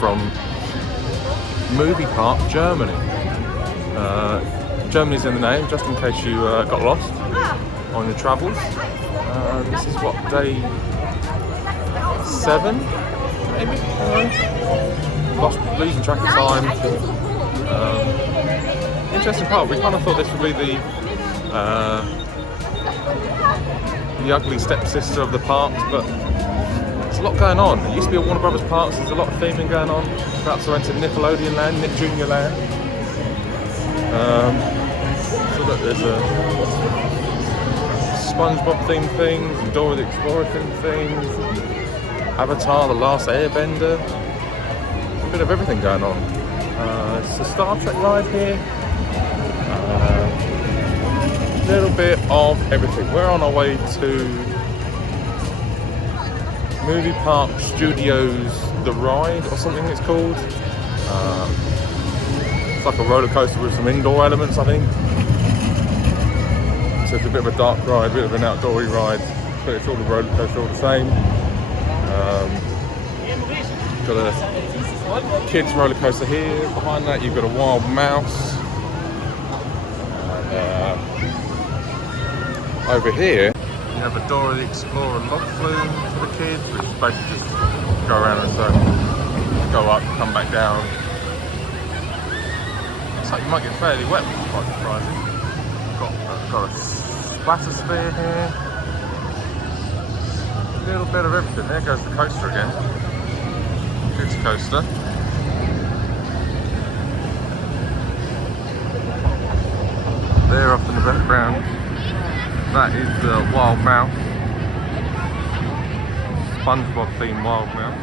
from Movie Park Germany. Germany's in the name, just in case you got lost on your travels. This is what, day 7, maybe? Losing track of time. Interesting part. We kind of thought this would be the ugly stepsister of the parks, but there's a lot going on. It used to be a Warner Brothers parks. There's a lot of theming going on. About to enter Nickelodeon land, Nick Jr. land. So look, there's a SpongeBob themed things, and Dora the Explorer themed things, Avatar: The Last Airbender. A bit of everything going on. It's a Star Trek ride here. A little bit of everything. We're on our way to Movie Park Studios, The Ride, or something it's called. It's like a roller coaster with some indoor elements, I think. So it's a bit of a dark ride, a bit of an outdoorsy ride, but it's all a roller coaster all the same. Got a kids roller coaster here. Behind that you've got a wild mouse. And over here you have a Dora the Explorer log flume for the kids, which is basically just go around in a circle, go up, come back down. Looks like you might get fairly wet, which is quite surprising. Got a splatter sphere here. A little bit of everything. There goes the coaster again. Kids coaster. There off in the background, that is the wild mouse. SpongeBob themed wild mouse.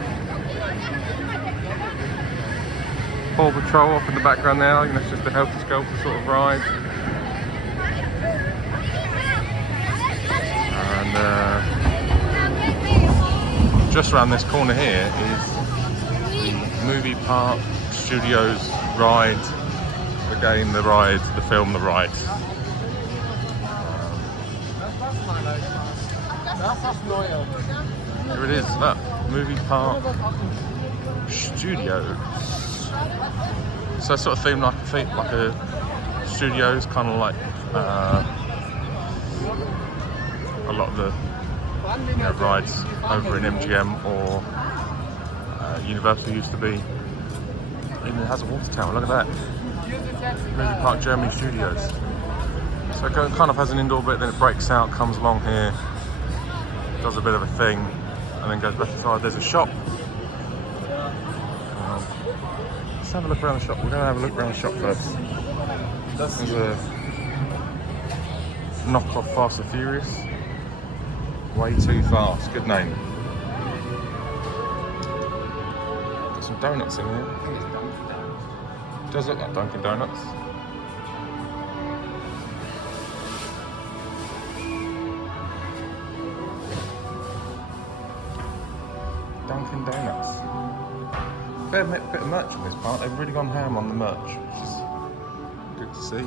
Paw Patrol off in the background there. I think that's just a healthy sculptor sort of ride. And just around this corner here is Movie Park Studios ride. The game, the ride, the film, the ride. Here it is, look, Movie Park Studios. So sort of themed like a studios, kind of like a lot of the rides over in MGM or Universal used to be. Even it has a water tower, look at that. Movie Park Germany Studios. So it kind of has an indoor bit, then it breaks out, comes along here, does a bit of a thing, and then goes back inside. There's a shop. Let's have a look around the shop. We're going to have a look around the shop first. There's a knockoff Fast and Furious. Way Too Fast, good name. Got some donuts in here. It does look like Dunkin' Donuts. Dunkin' Donuts. Bit of merch on this part. They've really gone ham on the merch, which is good to see.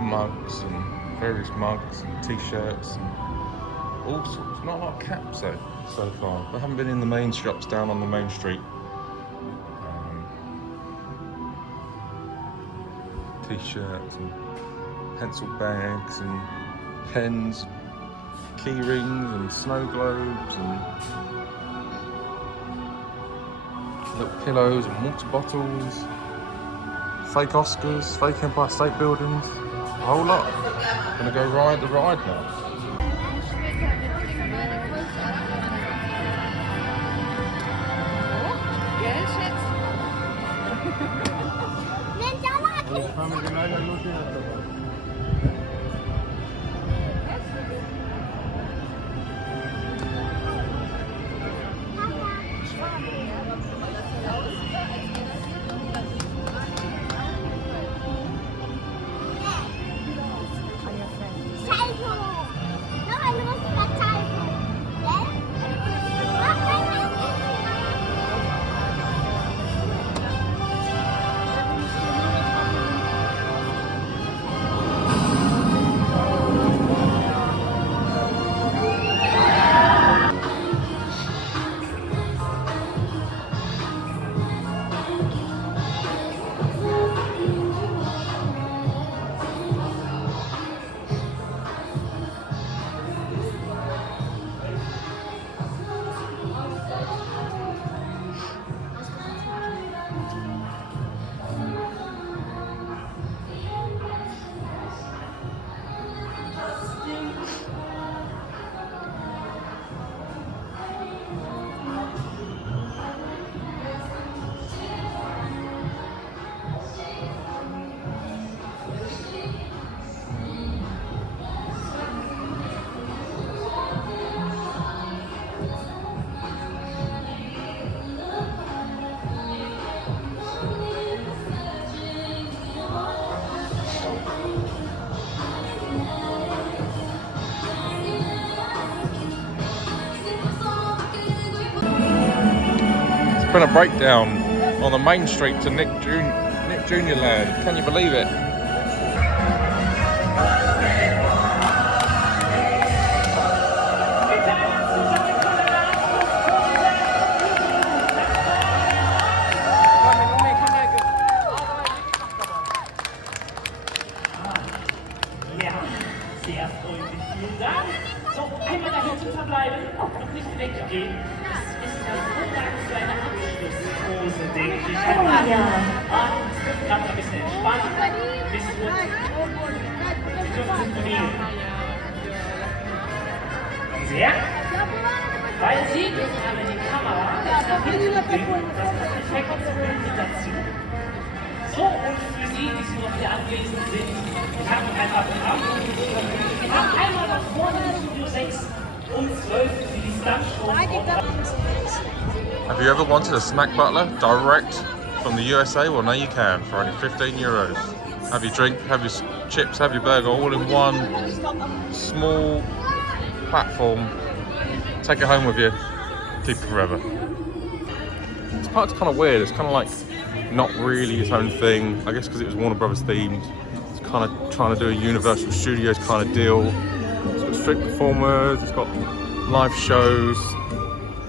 Mugs and various mugs and t-shirts and all sorts. Not a lot of caps though so far. I haven't been in the main shops down on the main street. T-shirts and pencil bags and pens, key rings and snow globes and little pillows and water bottles, fake Oscars, fake Empire State Buildings, a whole lot. Gonna go ride the ride now. having a breakdown on the main street to Nick Jr. Land. Can you believe it? Ja, sehr freundlich, vielen Dank. So, einmal dahin zu verbleiben und nicht weggehen. Das ist hervorragend für eine Abschlusspose, denke ich. Ja. Und gerade ein bisschen entspannen, ein bisschen Sie dürfen sich bewegen. Sehr. Weil Sie dürfen alle die Kamera nach hinten bringen, das ist perfekt und dazu. So, und für Sie, die noch hier anwesend sind, ich habe noch ein paar Programme. Wir haben einmal noch vorne im Studio 6 um 12 für die Stuntshow. Have you ever wanted a snack butler direct from the USA? Well, now you can for only 15 euros. Have your drink, have your chips, have your burger all in one small platform. Take it home with you, keep it forever. This part's kind of weird. It's kind of like not really its own thing. I guess because it was Warner Brothers themed. It's kind of trying to do a Universal Studios kind of deal. It's got street performers, it's got live shows.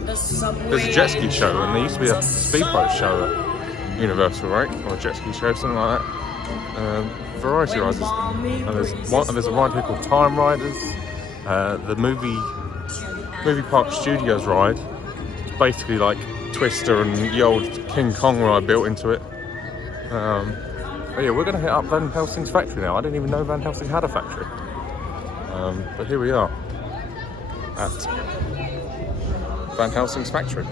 There's a jet ski show, and there used to be a speedboat show at Universal, right? Or a jet ski show, something like that. Variety rides. And there's a ride here called Time Riders. The movie Park Studios ride. It's basically like Twister and the old King Kong ride built into it. But yeah, we're going to hit up Van Helsing's factory now. I didn't even know Van Helsing had a factory. But here we are at Van Helsing's factory.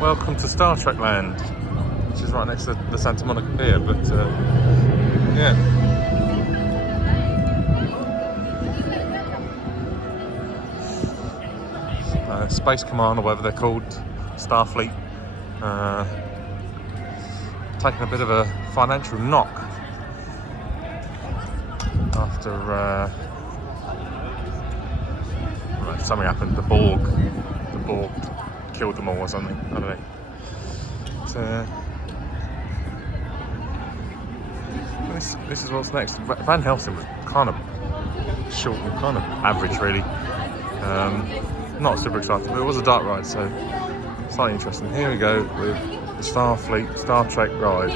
Welcome to Star Trek Land, which is right next to the Santa Monica Pier, but yeah. Space Command, or whatever they're called, Starfleet, taking a bit of a financial knock after something happened. The Borg killed them all or something. I don't know. So, this is what's next. Van Helsing was kind of short and kind of average, really. Not super exciting, but it was a dark ride, so slightly interesting. Here we go with the Starfleet Star Trek ride.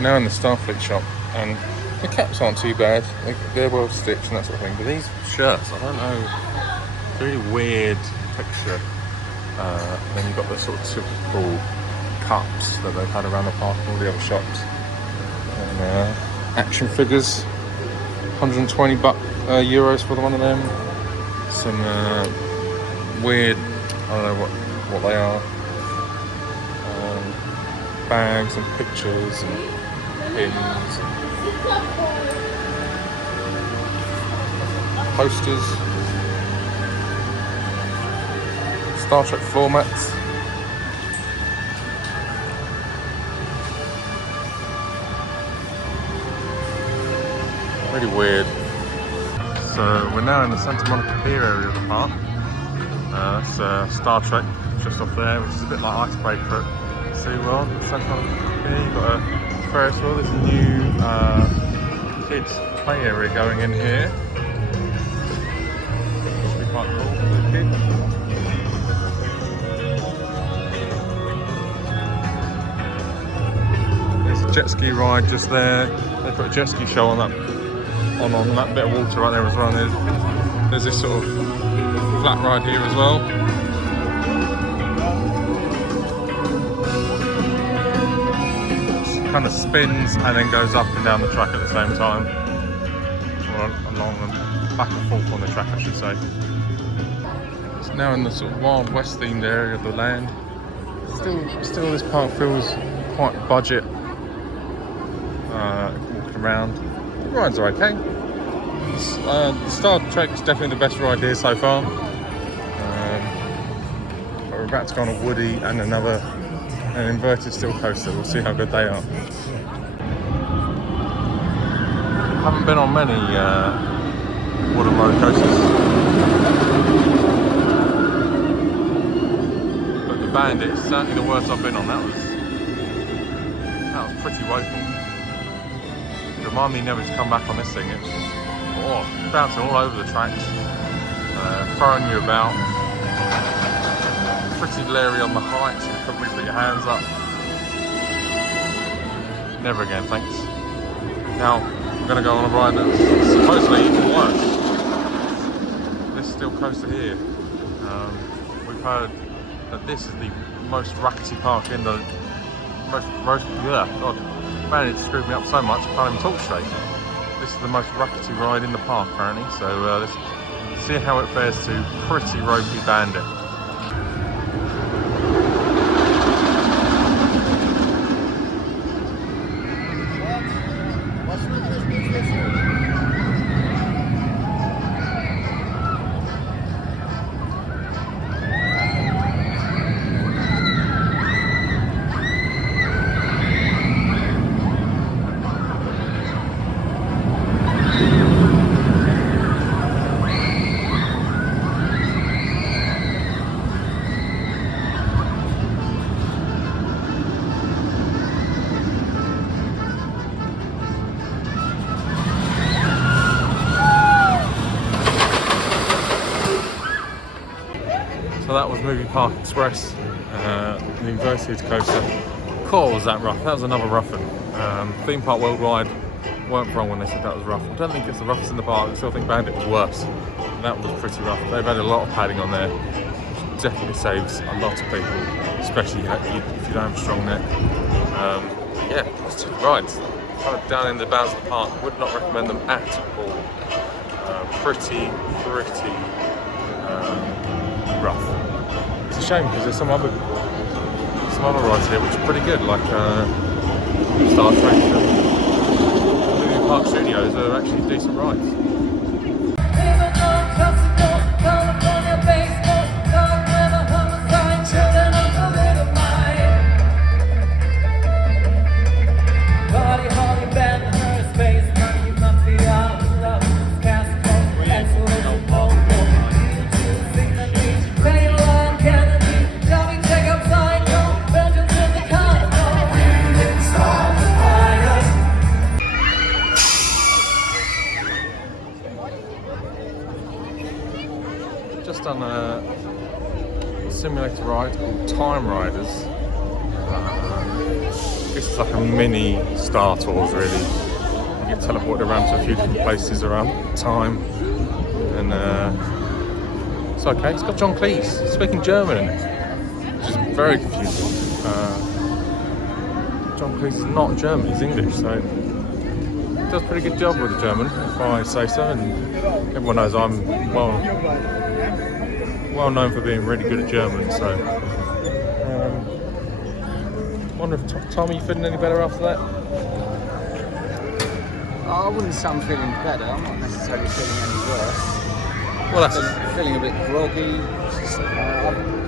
Now in the Starfleet shop, and the caps aren't too bad, they're well stitched and that sort of thing, but these shirts, I don't know, it's a really weird texture. Then you've got the sort of typical cups that they've had around the park and all the other shops. And action figures, 120 euros for one of them. Some weird, I don't know what they are. Bags and pictures and pins and posters, Star Trek floor mats. Really weird. So we're now in the Santa Monica Pier area of the park. That's Star Trek just off there, which is a bit like Icebreaker. Well, Santa Monica Pier, you've got a Ferris wheel. There's a new kids play area going in here. Should be quite cool for the kids. There's a jet ski ride just there. They put a jet ski show on that bit of water right there as well. There's this sort of flat ride here as well. kind of spins and then goes up and down the track at the same time, or along and back and forth on the track, I should say. It's now in the sort of Wild West themed area of the land. Still this park feels quite budget. Walking around, the rides are okay. Star Trek is definitely the best ride here so far. But we're about to go on a Woody and an inverted steel coaster. We'll see how good they are. Haven't been on many wooden roller coasters, but the Bandit is certainly the worst I've been on. That was pretty woeful. Remind me never to come back on this thing. It's bouncing all over the tracks, throwing you about. Pretty leery on the heights. You couldn't really put your hands up. Never again, thanks. Now we're going to go on a ride that's supposedly even worse. This steel coaster here. We've heard that this is the most rackety park in the God, man, it screwed me up so much I can't even talk straight. This is the most rackety ride in the park apparently, so let's see how it fares to pretty ropey Bandit. So that was Movie Park Express, the inverted coaster. Cool, was that rough? That was another rough one. Theme Park Worldwide weren't wrong when they said that was rough. I don't think it's the roughest in the park. I still think Bandit was worse. That was pretty rough. They've had a lot of padding on there, which definitely saves a lot of people, especially if you don't have a strong neck. Yeah, it's two rides. Kind of down in the bounds of the park. Would not recommend them at all. Pretty rough. It's a shame because there's some other rides here which are pretty good, like Star Trek and Movie Park Studios are actually decent rides. Just done a simulator ride called Time Riders. This is like a mini Star Tours really. You get teleported around to a few different places around time. And it's okay, it's got John Cleese speaking German in it, which is very confusing. John Cleese is not German, he's English, so he does a pretty good job with the German, if I say so. And everyone knows I'm well known for being really good at German, so wonder if Tommy, you feeling any better after that? I wouldn't say I'm feeling better. I'm not necessarily feeling any worse. Well, that's feeling a bit groggy.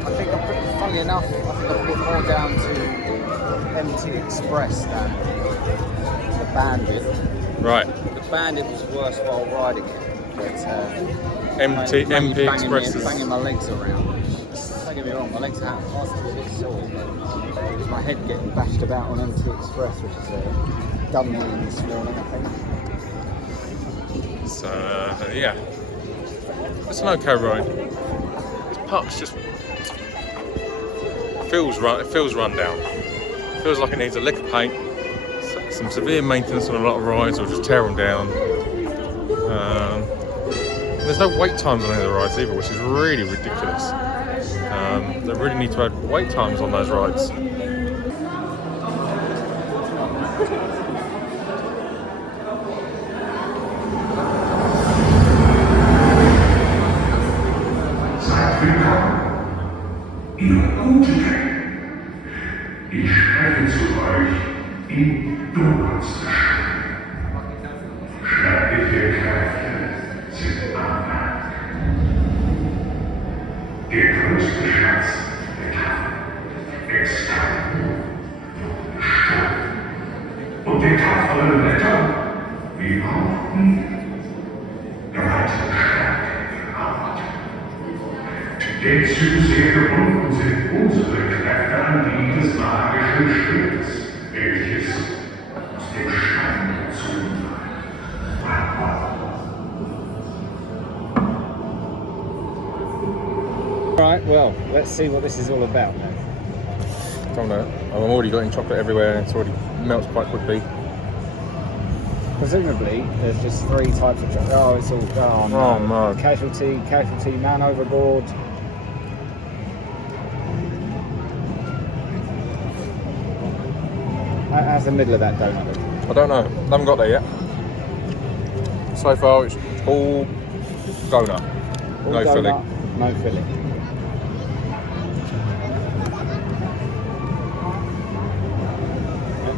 I think funnily enough, I think I'm a bit more down to MT Express than the Bandit. right. The Bandit was worse while riding it, but MT Express is banging my legs around. Don't get me wrong, my legs are a bit sore, but it was my head getting bashed about on MT Express, which has done me in this morning, I think. So yeah, it's an okay ride. This park's just feels run down. Feels like it needs a lick of paint, some severe maintenance on a lot of rides, or just tear them down. There's no wait times on any of the rides either, which is really ridiculous. They really need to add wait times on those rides. Seid willkommen, ihr Guten. Ich spreche zu euch in Donuts. Schreckliche Kräfte sind am Werk. Der größte Schatz der Tafel ist Sturm. Und der tapfere Ritter, wie auch nie, erweitert Stärke Arbeit. Denn zu sehr gebunden sind unsere Kräfte an die des magischen Schwerts, welches aus dem Stein gezogen wird. Right, well, let's see what this is all about now. Don't know. I've already got chocolate everywhere and it's already melts quite quickly. Presumably, there's just 3 types of chocolate. Oh, it's all. Oh, no. Oh, no. Casualty, man overboard. How's the middle of that donut look? I don't know. I haven't got there yet. So far, it's all donut. All No donut, filling. No filling.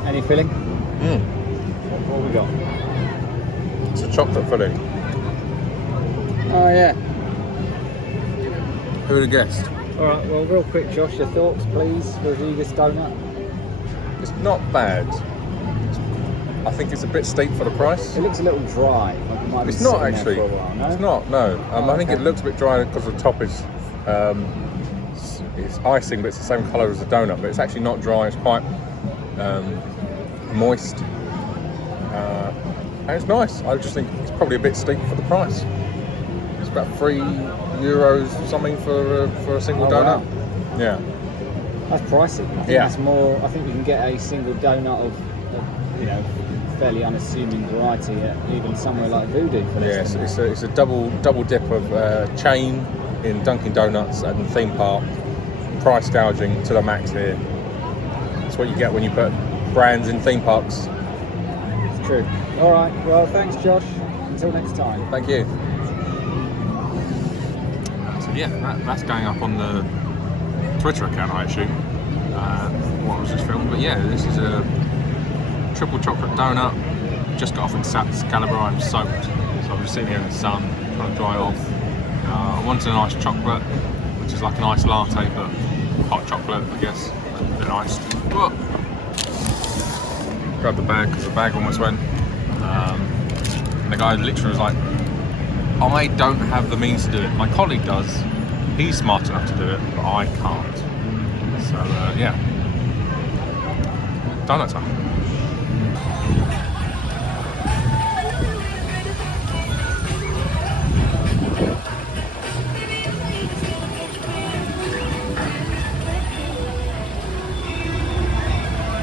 Any filling? What have we got? It's a chocolate filling. Oh, yeah. Who would have guessed? Alright, well, real quick, Josh, your thoughts, please. Review this donut. It's not bad. I think it's a bit steep for the price. It looks a little dry. Like it might be It's not sitting there actually. for a while, no? It's not. No. I think it okay. looks a bit dry because the top is it's icing, but it's the same colour as the donut. But it's actually not dry. It's quite moist, and it's nice. I just think it's probably a bit steep for the price. It's about €3 something for a single donut. Wow. Yeah. That's pricey. I think it's more. I think you can get a single donut of fairly unassuming variety at even somewhere like Voodoo for less than that. It's a double dip of chain in Dunkin' Donuts and theme park. Price gouging to the max here. That's what you get when you put brands in theme parks. It's true. All right. Well, thanks, Josh. Until next time. Thank you. So yeah, that's going up on the Twitter account, I assume. What was this film? But yeah, this is a triple chocolate donut. Just got off Excalibur. I'm soaked, so I'm just sitting here in the sun trying to dry off. I wanted an iced chocolate, which is like an iced latte, but hot chocolate, I guess, and iced. Whoa. Grabbed the bag because the bag almost went. And the guy literally was like, I don't have the means to do it. My colleague does. He's smart enough to do it, but I can't. So yeah, donut time.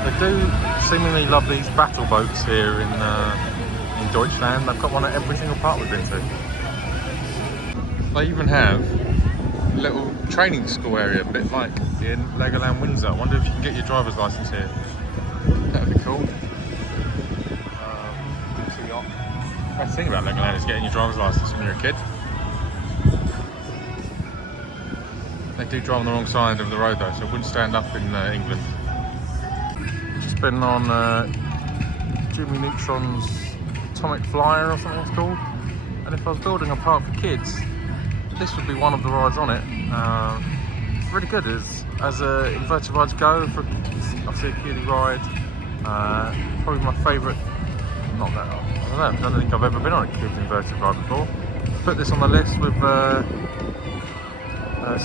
They do seemingly love these battle boats here in Deutschland. They've got one at every single park we've been to. They even have a little training school area, a bit like in Legoland Windsor. I wonder if you can get your driver's license here. That would be cool. The best thing about Legoland is getting your driver's license when you're a kid. They do drive on the wrong side of the road though, so it wouldn't stand up in England. Just been on Jimmy Neutron's Atomic Flyer or something it's called. And if I was building a park for kids, this would be one of the rides on it. It's really good as inverted rides go. For obviously a kiddie ride, probably my favourite. Not that I don't think I've ever been on a kids inverted ride before. Put this on the list with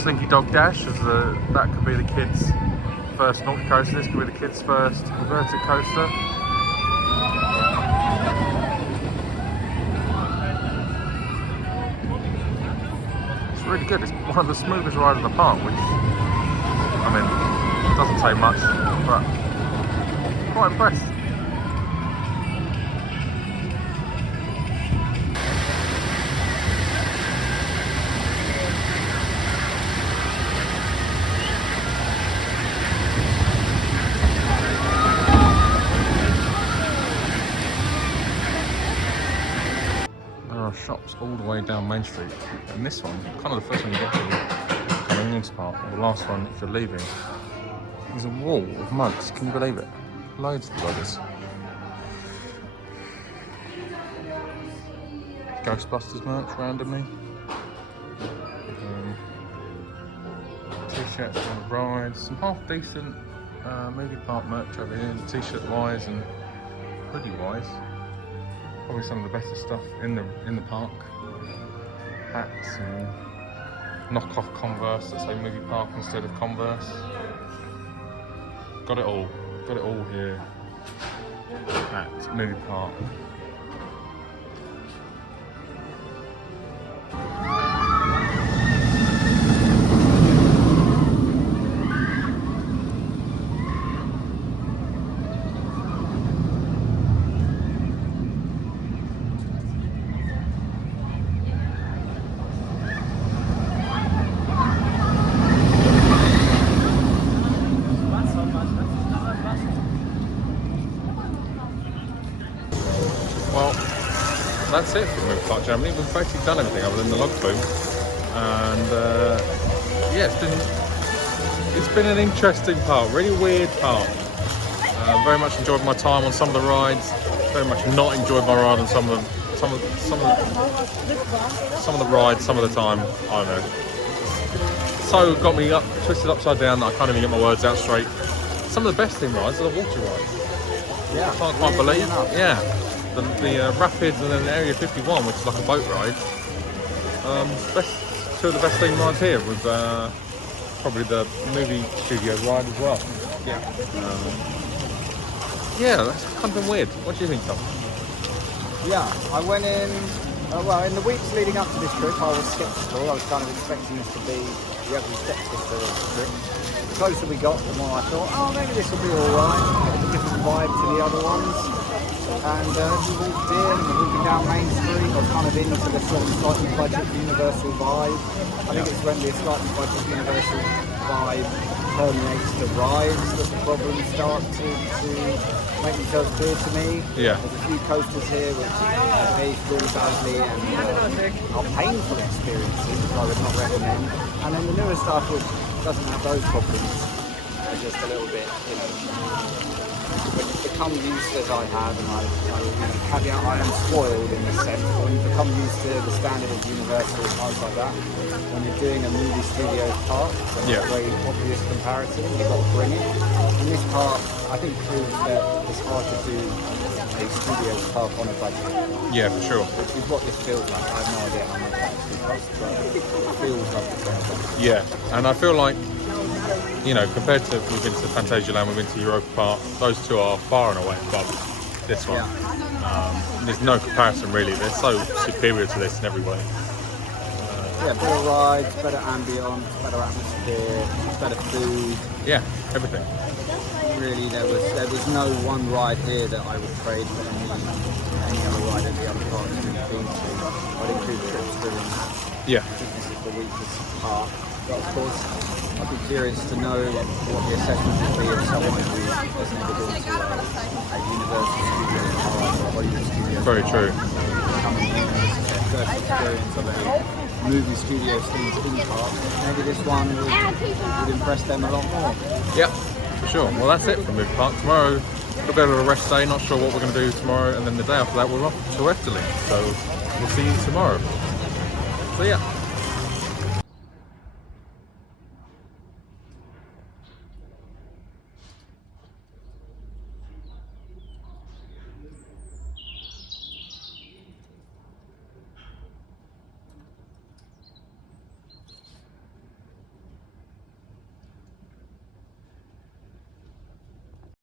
Slinky Dog Dash, as that could be the kids' first naughty coaster. This could be the kids' first inverted coaster. Really good. It's one of the smoothest rides in the park, which, I mean, doesn't take much, but quite impressed. shops all the way down Main Street. And this one, kind of the first one you get to coming into park, or the last one if you're leaving, is a wall of mugs. Can you believe it? Loads of bloggers. Ghostbusters merch randomly. T-shirts on the rides, some half decent movie park merch over here, t-shirt wise and hoodie wise. Probably some of the better stuff in the park. Hats and knockoff Converse that say movie park instead of Converse. Got it all here at movie park. Well, that's it for Movie Park Germany. We've basically done everything other than the log flume, and yeah, it's been an interesting park, really weird park. Very much enjoyed my time on some of the rides. Very much not enjoyed my ride on some of the rides. Some of the time, I don't know. So got me twisted upside down that I can't even get my words out straight. Some of the best thing rides are the water rides. Yeah, I can't quite believe. Yeah. The Rapids and then Area 51, which is like a boat ride. Two of the best theme rides here, with probably the movie studio ride as well. Yeah. Yeah, that's kind of been weird. What do you think, Tom? Yeah, I went in, well, in the weeks leading up to this trip, I was sceptical. I was kind of expecting this to be the ugly stepsister of the trip. The closer we got, the more I thought, oh, maybe this will be alright. It's a different vibe to the other ones. And as we walked in, and we're walking down Main Street, I was kind of into the sort of slightly budget Universal vibe. I think it's when the slightly budget Universal vibe permeates the rides that the problems start to make themselves clear to me. Yeah. There's a few coasters here which have aged really badly and are painful experiences, which I would not recommend. And then the newer stuff which doesn't have those problems are just a little bit, you know, when you become used as I have, and I caveat I am spoiled in this sense, but when you become used to the standard of Universal and parks like that, when you're doing a movie studio park, there's a very obvious comparison, you've got to bring it. And this park, I think, proves that it's hard to do a studio park on a budget. Yeah, for sure. Which is what this feels like. I have no idea how much it actually costs, but it feels like it's on a budget. Yeah, and I feel like, you know, compared to, we've been to Fantasyland, we've been to Europa Park, those two are far and away above this one. Yeah. There's no comparison really, they're so superior to this in every way. Yeah, better rides, better ambience, better atmosphere, better food. Yeah, everything. Really, there was no one ride here that I would trade for any other ride at the other parks we've been to. I'd include trips during that. Yeah. I think this is the weakest part. But of course, I'd be curious to know what the assessment would be of someone who has never been to a Universal Studios park or a Hollywood Studios Very park. true. Coming in, this is their first experience of a movie studio themed theme park. Maybe this one would impress them a lot more. Yep, for sure. Well, that's it from Movie Park. Tomorrow, we'll go to a rest day, not sure what we're going to do tomorrow, and then the day after that, we're off to Efteling. So, we'll see you tomorrow. So, yeah.